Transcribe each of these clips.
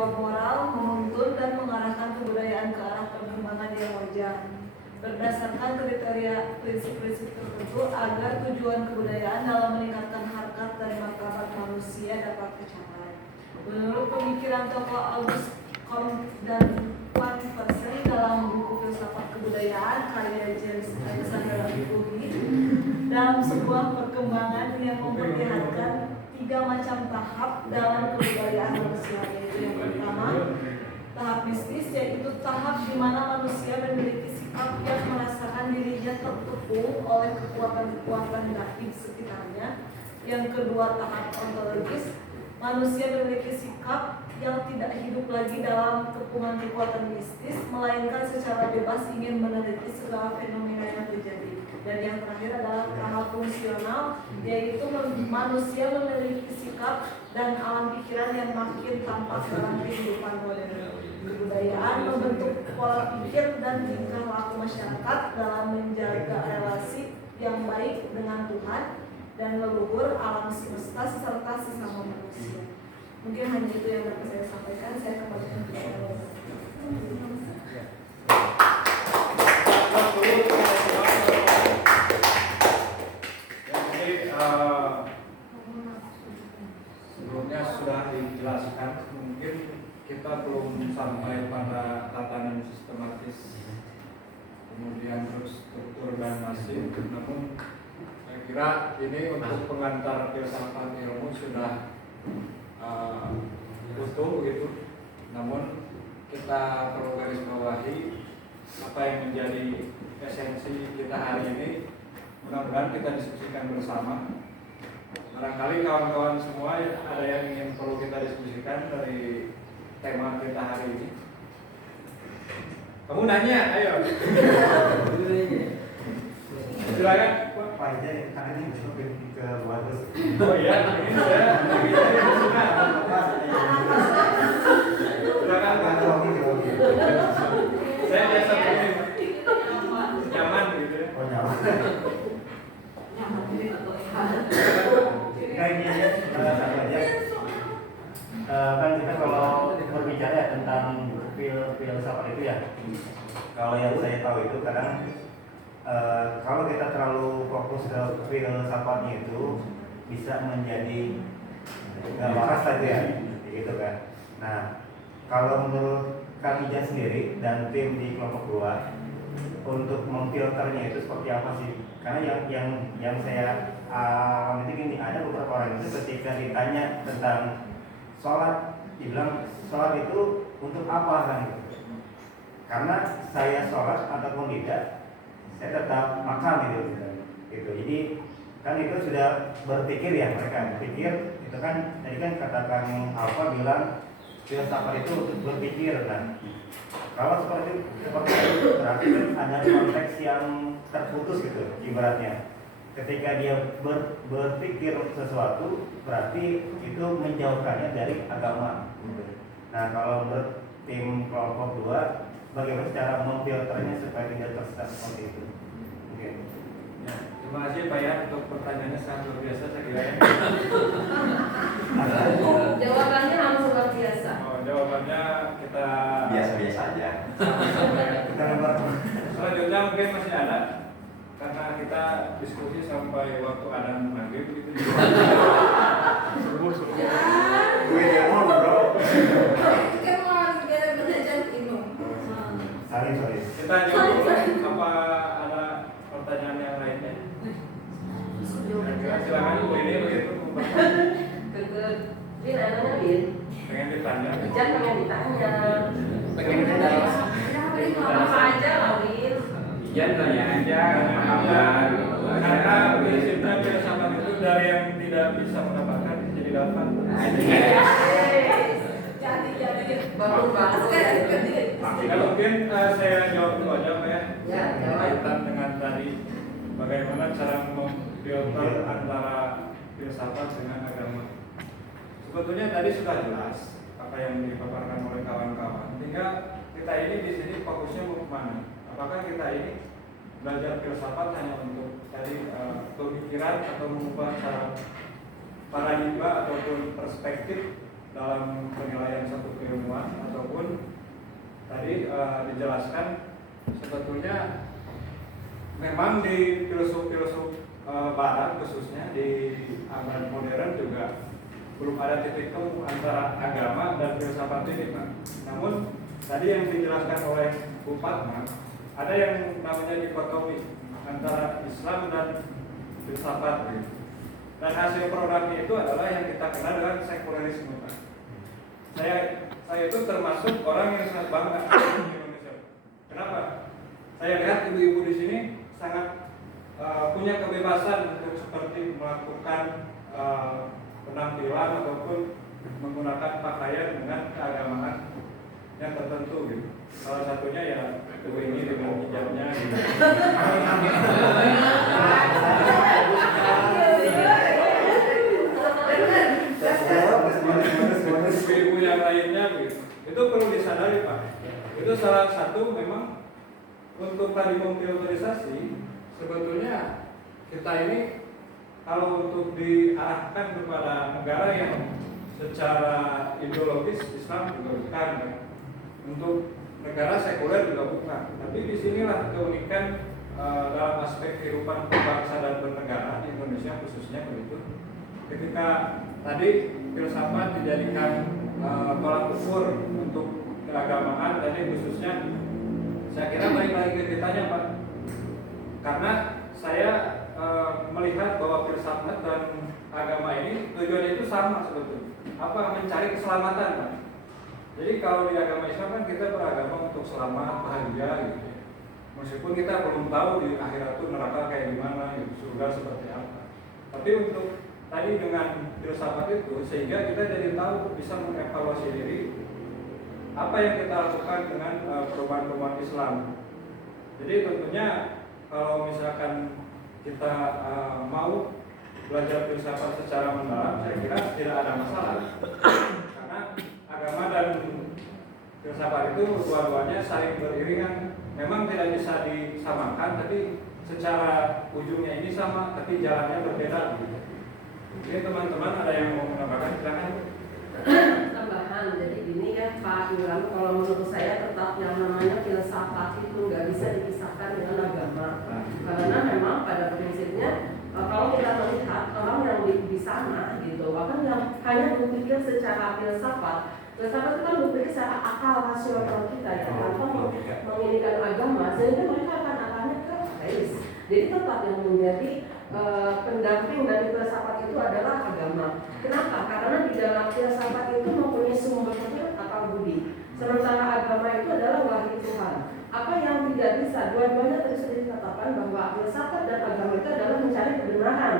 jawab moral, menuntun dan mengarahkan kebudayaan ke arah perkembangan yang wajar berdasarkan kriteria prinsip-prinsip tertentu agar tujuan kebudayaan dalam meningkatkan harkat dan martabat manusia dapat tercapai. Menurut pemikiran tokoh Auguste Comte dan Van Persen dalam buku Filsafat Kebudayaan karya James Alexander Lurie, dalam sebuah perkembangan yang memperlihatkan 3 macam tahap dalam kebudayaan manusia, yaitu yang pertama tahap mistis, yaitu tahap di mana manusia memiliki sikap yang merasakan dirinya terkepung oleh kekuatan-kekuatan gaib sekitarnya. Yang kedua tahap ontologis, manusia memiliki sikap yang tidak hidup lagi dalam kepungan kekuatan mistis, melainkan secara bebas ingin meneliti segala fenomena yang terjadi. Dan yang terakhir adalah tahap fungsional, yaitu manusia memiliki sikap dan alam pikiran yang makin tampak dalam kehidupan modern. Kebudayaan membentuk pola pikir dan tingkah laku masyarakat dalam menjaga relasi yang baik dengan Tuhan dan leluhur alam semesta serta sesama manusia. Mungkin hanya itu yang dapat saya sampaikan. Saya kembalikan ke Bapak. Sebelumnya sudah dijelaskan, mungkin kita belum sampai pada tatanan sistematis, kemudian terus struktur dan masif. Namun saya kira ini untuk pengantar filsafat ilmu sudah utuh gitu. Namun kita perlu garis bawahi apa yang menjadi esensi kita hari ini. Mudah-mudahan kita diskusikan bersama. Barangkali kawan-kawan semua ada yang ingin perlu kita diskusikan dari tema kita hari ini. Kamu nanya, ayo. Silakan. Pak Ijai, karena ini juga ke luar terus. Oh iya, ini saya lagi suka. Silakan. Saya biasa begini, nyaman gitu ya. Oh nyaman. Kayaknya satu aja. Kan kita kalau berbicara tentang filsafat itu ya, kalau yang saya tahu itu kadang kalau kita terlalu fokus ke filsafatnya itu bisa menjadi nggak waras tadi ya, gitu kan. Nah, kalau menurut Kang Ija sendiri dan tim di kelompok 2 untuk memfilternya itu seperti apa sih? Karena yang saya alami gini, ada beberapa orang itu ketika ditanya tentang sholat, dibilang sholat itu untuk apa kan gitu. Karena saya sholat ataupun tidak, saya tetap makan gitu. Jadi kan itu sudah berpikir ya, mereka berpikir itu kan. Tadi kan katakan Alfa bilang filsafat itu untuk berpikir kan. Kalau seperti itu berarti kan ada konteks yang terputus gitu ibaratnya. Ketika dia berpikir sesuatu, berarti itu menjauhkannya dari agama. Nah, kalau menurut tim kelompok 2, bagaimana cara memfilternya supaya tidak tersesat seperti itu? Oke. Ya, terima kasih Pak ya untuk pertanyaannya sangat luar biasa saya kira ya. Jawabannya langsung luar biasa. Oh, jawabannya kita biasa-biasa aja. Selanjutnya mungkin masih ada. Karena kita diskusi sampai waktu adzan maghrib gitu. Subuh. Gue demon bro. Kita mau belajar minum. Sorry. Kita jawab dulu. Apa ada pertanyaan yang lainnya? Silakan Bu ini begitu. Bin, anaknya Bin. Pengen ditanya. Jangan pengen ditanya. Pengen ditanya. Apa aja lah Bin. Ijan tanya aja, Karena prinsipnya filsafat itu dari yang tidak bisa mendapatkan jadi dapat. Jadi baru banget kan. Kalau mungkin saya jawab dulu aja Pak ya. Ya, jawab. Kaitan dengan tadi bagaimana cara memfilter antara filsafat dengan agama. Sebetulnya tadi sudah jelas apa yang dipaparkan oleh kawan-kawan. Sehingga kita ini di sini fokusnya mau kemana? Apakah kita ini belajar filsafat hanya untuk tadi pemikiran atau mengubah cara paradigma ataupun perspektif dalam penilaian satu keilmuan ataupun tadi dijelaskan sebetulnya memang di filsuf-filsuf Barat khususnya di abad modern juga belum ada titik temu antara agama dan filsafat ini, Pak. Namun tadi yang dijelaskan oleh Bu Fatma, ada yang namanya dikotomi antara Islam dan filsafat. Dan hasil produknya itu adalah yang kita kenal dengan sekulerisme, Pak. Saya itu termasuk orang yang sangat bangga di Indonesia. Kenapa? Saya lihat ibu-ibu di sini sangat punya kebebasan untuk seperti melakukan penampilan ataupun menggunakan pakaian dengan keagamaan yang tertentu gitu. Salah satunya ya ibu ini dengan hijabnya gitu. Ibu yang lainnya gitu. Itu perlu disadari, Pak. Itu salah satu memang untuk tadi memfilterisasi sebetulnya kita ini kalau untuk diarahkan kepada negara yang secara ideologis Islam juga bukan, ya. Untuk negara sekuler juga bukan. Tapi disinilah keunikan dalam aspek kehidupan berbangsa dan bernegara di Indonesia khususnya begitu. Ketika tadi filsafat dijadikan tolak ukur untuk keagamaan, tadi khususnya saya kira balik lagi ke ditanya, Pak. Karena saya melihat bahwa filsafat dan agama ini tujuannya itu sama sebetulnya. Apa? Mencari keselamatan, Pak. Jadi kalau di agama Islam kan kita beragama untuk selamat, bahagia gitu. Meskipun kita belum tahu di akhirat itu neraka kayak gimana, gitu, surga seperti apa. Tapi untuk tadi dengan filsafat itu sehingga kita jadi tahu bisa mengevaluasi diri apa yang kita lakukan dengan perubahan-perubahan Islam. Jadi tentunya kalau misalkan kita mau belajar filsafat secara mendalam, saya kira tidak ada masalah. Karena agama dan filsafat itu dua-duanya saling beriringan. Memang tidak bisa disamakan, tapi secara ujungnya ini sama, tapi jalannya berbeda. Jadi teman-teman ada yang mau menambahkan, silakan. Tambahan, jadi gini ya Pak Ilham, kalau menurut saya tetap yang namanya filsafat itu nggak bisa dipisahkan dengan agama. Karena memang pada prinsipnya kalau kita melihat orang yang di sana gitu, bahkan yang hanya berpikir secara filsafat itu kan berpikir secara akal rasional kita ya, tanpa menginginkan agama, sehingga mereka akan ke ateis. Jadi tetap yang menjadi pendamping dari filsafat itu adalah agama. Kenapa? Karena di dalam filsafat itu mempunyai sumbernya akal budi. Sementara agama itu adalah wahyu Tuhan. Apa yang tidak bisa, dua-duanya tadi sudah dikatakan bahwa filsafat dan agama itu adalah mencari kebenaran.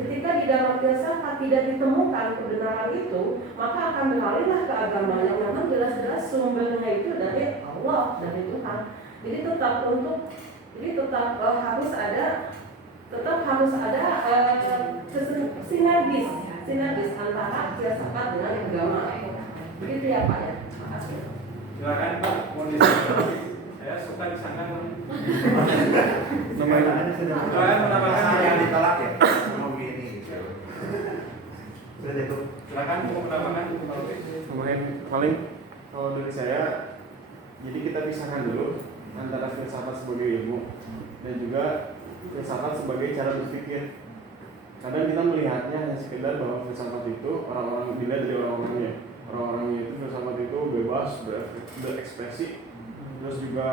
Ketika di dalam filsafat tidak ditemukan kebenaran itu, maka akan beralihlah ke agama yang memang jelas-jelas sumbernya itu dari Allah, dari Tuhan. Jadi tetap harus ada sinergis antara filsafat dengan agama. Begitu ya Pak ya. Makasih. Silakan Pak, mau disangka. Saya suka disangka. Silakan menambahkan yang ditolak ya. Mau gini. Sudah itu. Silakan mau menambahkan. Paling kalau dari saya, jadi kita pisahkan dulu antara filsafat sebagai ilmu dan juga filsafat sebagai cara berpikir. Kadang kita melihatnya hanya sekedar bahwa filsafat itu orang-orang dilihat dari orang-orangnya. Orang-orangnya itu filsafat itu bebas berekspresi, terus juga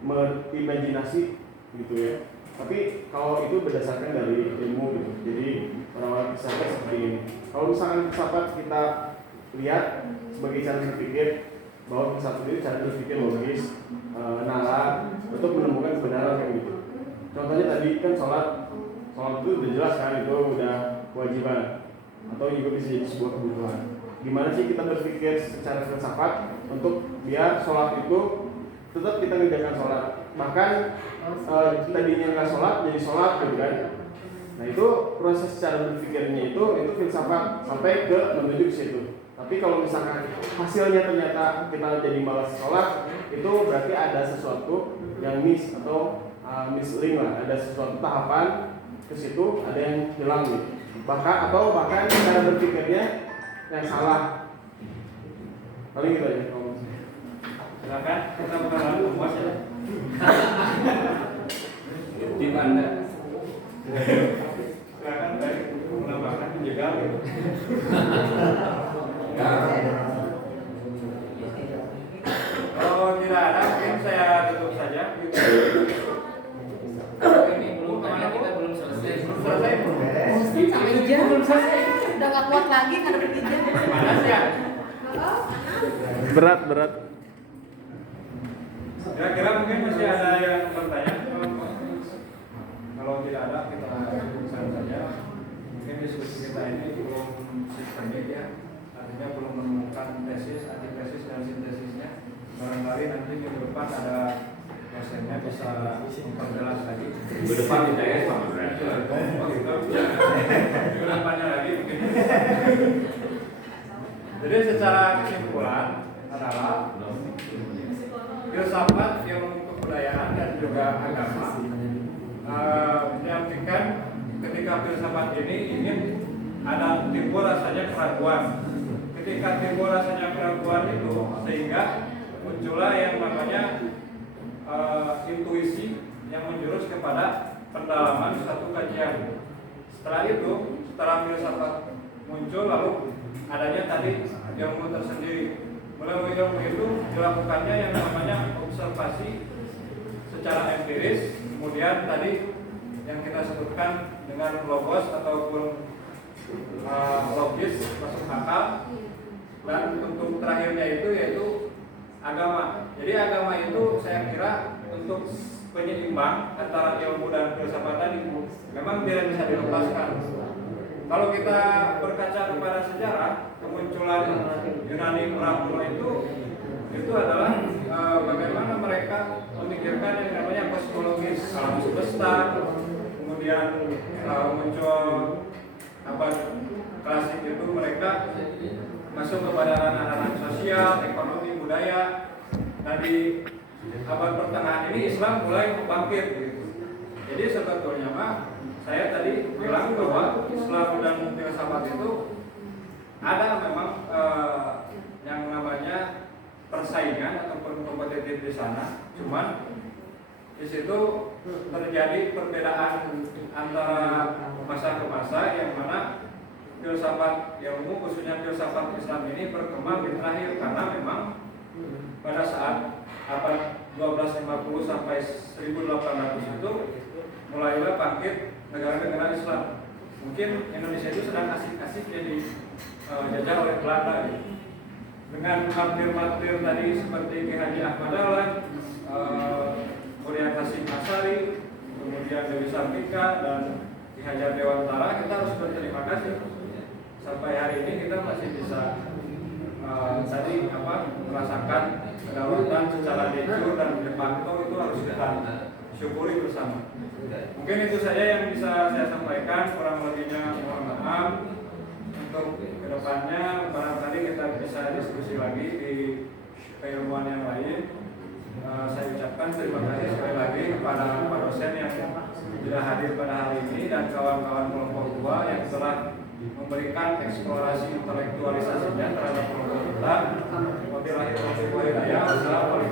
berimajinasi gitu ya. Tapi kalau itu berdasarkan dari ilmu gitu. Jadi orang-orang filsafat seperti ini. Kalau misalkan filsafat kita lihat sebagai cara berpikir, bahwa filsafat itu cara berpikir logis, nalar untuk menemukan kebenaran kayak gitu. Contohnya tadi kan sholat itu udah jelas kan, itu udah kewajiban atau juga bisa jadi sebuah kebutuhan. Gimana sih kita berpikir secara filsafat untuk biar sholat itu tetap kita ngerjakan sholat, bahkan tadinya nggak sholat jadi sholat gitu kan. Nah itu proses cara berpikirnya itu filsafat sampai ke menuju ke situ. Tapi kalau misalkan hasilnya ternyata kita jadi malas sholat, itu berarti ada sesuatu yang miss atau misling lah, ada sesuatu tahapan ke situ ada yang hilang gitu. Bahkan cara berpikirnya yang salah. Paling gitu aja kalau misalnya. Silakan kita perkenalan pembuat ya. Tim Anda. Silakan dari menambahkan penjaga gitu. Ya. Kalau tidak ada mungkin saya tutup saja. Ini belum kayaknya kita belum selesai. Belum selesai. Sama Ija udah gak kuat lagi karena bertiga. Panas ya. Berat. Kira-kira mungkin masih ada yang bertanya. Kalau tidak ada kita selesai saja. Mungkin diskusi kita ini belum sistemik ya. Artinya belum menemukan tesis, antitesis dan sintesisnya. Barangkali nanti minggu depan ada dosennya bisa memperjelas lagi. Minggu depan kita ya sama berarti. Minggu depannya lagi mungkin. Jadi secara kesimpulan adalah filsafat, ilmu kebudayaan dan juga agama menyampaikan ketika filsafat ini ingin ada timbul rasanya keraguan. Ketika timbul rasanya keraguan itu sehingga muncullah yang namanya intuisi yang menjurus kepada pendalaman satu kajian. Setelah itu, setelah filsafat muncul lalu adanya tadi ilmu tersendiri. Melalui ilmu itu dilakukannya yang namanya observasi secara empiris, kemudian tadi yang kita sebutkan dengan logos ataupun logis masuk akal, dan untuk terakhirnya itu yaitu agama. Jadi agama itu saya kira untuk penyeimbang antara ilmu dan filsafat tadi memang tidak bisa dilepaskan. Kalau kita berkaca kepada sejarah, kemunculan Yunani prakuno itu adalah bagaimana mereka memikirkan yang namanya kosmologis alam semesta, kemudian muncul abad klasik itu mereka masuk kepada ranah-ranah sosial, ekonomi, budaya. Nah di abad pertengahan ini Islam mulai bangkit gitu. Jadi sebetulnya mah saya tadi bilang bahwa Islam dan filsafat itu ada memang yang namanya persaingan ataupun kompetitif di sana. Cuman di situ terjadi perbedaan antara masa ke masa yang mana filsafat ilmu khususnya filsafat Islam ini berkembang di terakhir karena memang pada saat abad 1250 sampai 1800 itu mulailah bangkit negara-negara Islam. Mungkin Indonesia itu sedang asik-asik jadi jajah oleh Belanda gitu. Dengan martir-martir tadi seperti Ki Haji Ahmad Dahlan, Muhammad Hasyim Asy'ari, kemudian Dewi Sartika dan Ki Hajar Dewantara, kita harus berterima kasih. Sampai hari ini kita masih bisa merasakan kedaulatan secara de jure dan de facto itu harus kita syukuri bersama. Mungkin itu saja yang bisa saya sampaikan, kurang lebihnya mohon maaf. Untuk kedepannya barangkali kita bisa diskusi lagi di keilmuan yang lain. Saya ucapkan terima kasih sekali lagi kepada Pak dosen yang sudah hadir pada hari ini dan kawan-kawan kelompok 2 yang telah memberikan eksplorasi intelektualisasinya terhadap kelompok kita. Wabillahi taufiq wal hidayah. Wassalamualaikum